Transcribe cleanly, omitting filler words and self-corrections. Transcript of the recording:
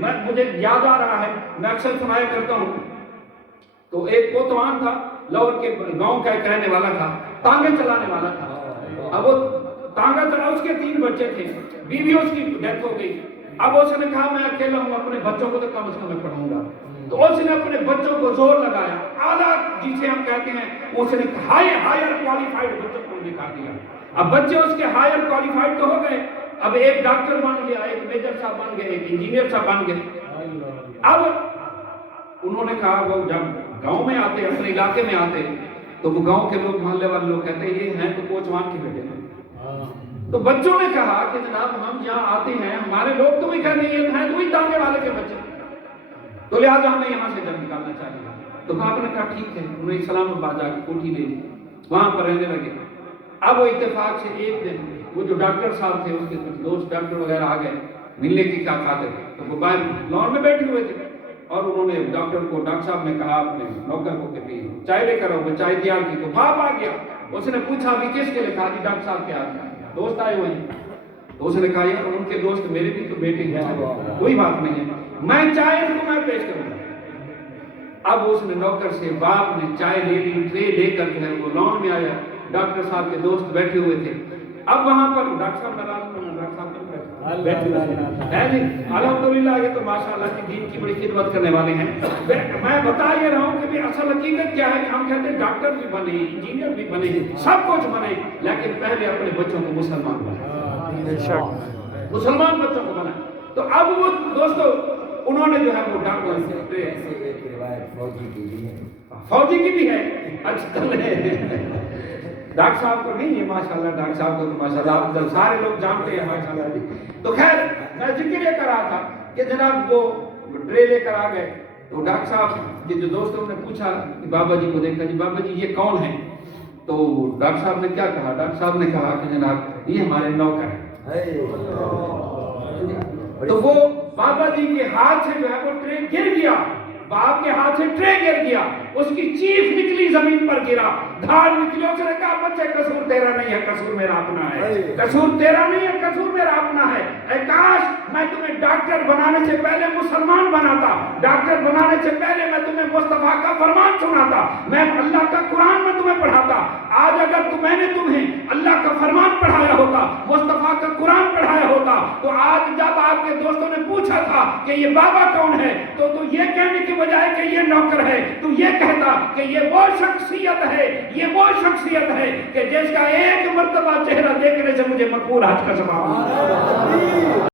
مجھے یاد آ رہا ہے، میں اکثر سنایا کرتا ہوں، تو ایک کوتوان تھا، لاہور کے گاؤں کا ایک رہنے والا تھا، تانگے چلانے والا تھا۔ اب وہ تانگا چلا، اس کے 3 بچے تھے، بیوی اس کی ڈیتھ ہو گئی۔ اب اس نے کہا میں اکیلا ہوں، اپنے بچوں کو تو کم از کم میں پڑھاؤں گا۔ تو اس نے اپنے بچوں کو زور لگایا، اعلیٰ جسے ہم کہتے ہیں، اس نے ہائر کوالیفائڈ بچوں کو نکال دیا۔ اب بچے اس کے ہائر کوالیفائڈ تو ہو گئے، اب ایک ڈاکٹر بن گیا، ایک میجر صاحب بن گئے، ایک انجینئر صاحب بن گئے۔ اب انہوں نے کہا وہ جب گاؤں میں آتے، اپنے علاقے میں آتے، تو وہ گاؤں کے لوگ، محلے والے لوگ کہتے ہیں یہ ہیں تو کوچوان کے بیٹے ہیں۔ تو بچوں نے کہا کہ جناب ہم یہاں آتے ہیں، ہمارے لوگ تو بھی کہتے ہیں یہ ہیں تو وہی تانگے والے کے بچے، تو لہٰذا ہمیں یہاں سے جب نکالنا چاہیے۔ تو آپ نے کہا ٹھیک ہے، انہوں نے اسلام آباد جا کے کوٹھی لے لی، وہاں پر رہنے لگے۔ اب وہ اتفاق سے ایک دن وہ جو ڈاکٹر صاحب تھے، اس کے کچھ دوست ڈاکٹر وغیرہ آ گئے ملنے کی کیا خاطر، تو وہ باہر لان میں بیٹھے ہوئے تھے، اور انہوں نے ڈاکٹر صاحب نے کہا اپنے نوکر کو کہ چائے لے کر آؤ، وہ چائے تیار کی، تو باپ آ گیا۔ اس نے پوچھا بھی کس کے لیے؟ کہا جی ڈاکٹر صاحب کے آج دوست آئے ہوئے ہیں۔ تو اس نے کہا یار ان کے دوست میرے بھی تو بیٹے ہیں، کوئی بات نہیں ہے، میں چائے ان کو میں پیش کروں گا۔ اب اس نے نوکر سے، باپ نے چائے لے لی، ٹرے لے کر جو ہے وہ لان میں آیا، ڈاکٹر صاحب کے دوست بیٹھے ہوئے تھے۔ اب وہاں پر ڈاکٹر صاحب ناراض ہونا، ڈاکٹر صاحب بیٹھے ہوئے ہیں جی، الحمدللہ یہ تو ماشاءاللہ کی دین کی بڑی خدمت کرنے والے ہیں۔ میں بتا یہ رہا ہوں کہ اصل حقیقت کیا ہے کہ ہم کہتے ہیں ڈاکٹر بھی بنے، انجینئر بھی بنے، سب کچھ بنے، لیکن پہلے اپنے بچوں کو مسلمان بنائیں، مسلمان بچوں کو بنائیں۔ تو اب وہ دوستو انہوں نے جو ہے وہ فوجی کی بھی ہے، اچھا ڈاکٹر صاحب کو نہیں ہے ماشاءاللہ، ڈاکٹر صاحب کو تو ماشاءاللہ آپ سارے لوگ جانتے ہیں ماشاءاللہ۔ تو خیر میں ذکر یہ کر رہا تھا کہ جناب وہ ٹرے لے کر آ گئے، تو ڈاکٹر صاحب کے جو دوستوں نے پوچھا کہ بابا جی کو دیکھا، جی بابا جی یہ کون ہیں؟ تو ڈاکٹر صاحب نے کیا کہا؟ ڈاکٹر صاحب نے کہا کہ جناب یہ ہمارے نوکر ہیں۔ تو وہ بابا جی کے ہاتھ سے جو ہے وہ ٹرے گر گیا، باپ کے ہاتھ سے ٹرے گر گیا، اس کی چیخ نکلی، زمین پر گرا، دھاڑ نکلی۔ اس نے کہا بچے قصور تیرا نہیں ہے، قصور میرا اپنا ہے، قصور تیرا نہیں ہے، قصور میرا اپنا ہے۔ اے کاش میں تمہیں ڈاکٹر بنانے سے پہلے مسلمان بناتا، ڈاکٹر بنانے سے پہلے میں تمہیں مصطفیٰ کا فرمان سناتا، میں اللہ کا قرآن میں تمہیں پڑھاتا۔ آج اگر میں نے تمہیں اللہ کا فرمان پڑھایا ہوتا، مصطفیٰ کا قرآن پڑھایا ہوتا، تو آج جب آپ کے دوستوں نے پوچھا تھا کہ یہ بابا کون ہے، تو یہ کہنے کی بجائے کہ یہ نوکر ہے، تو یہ کہتا کہ یہ وہ شخصیت ہے، یہ وہ شخصیت ہے کہ جس کا ایک مرتبہ چہرہ دیکھنے سے مجھے مقبول حج کا ثواب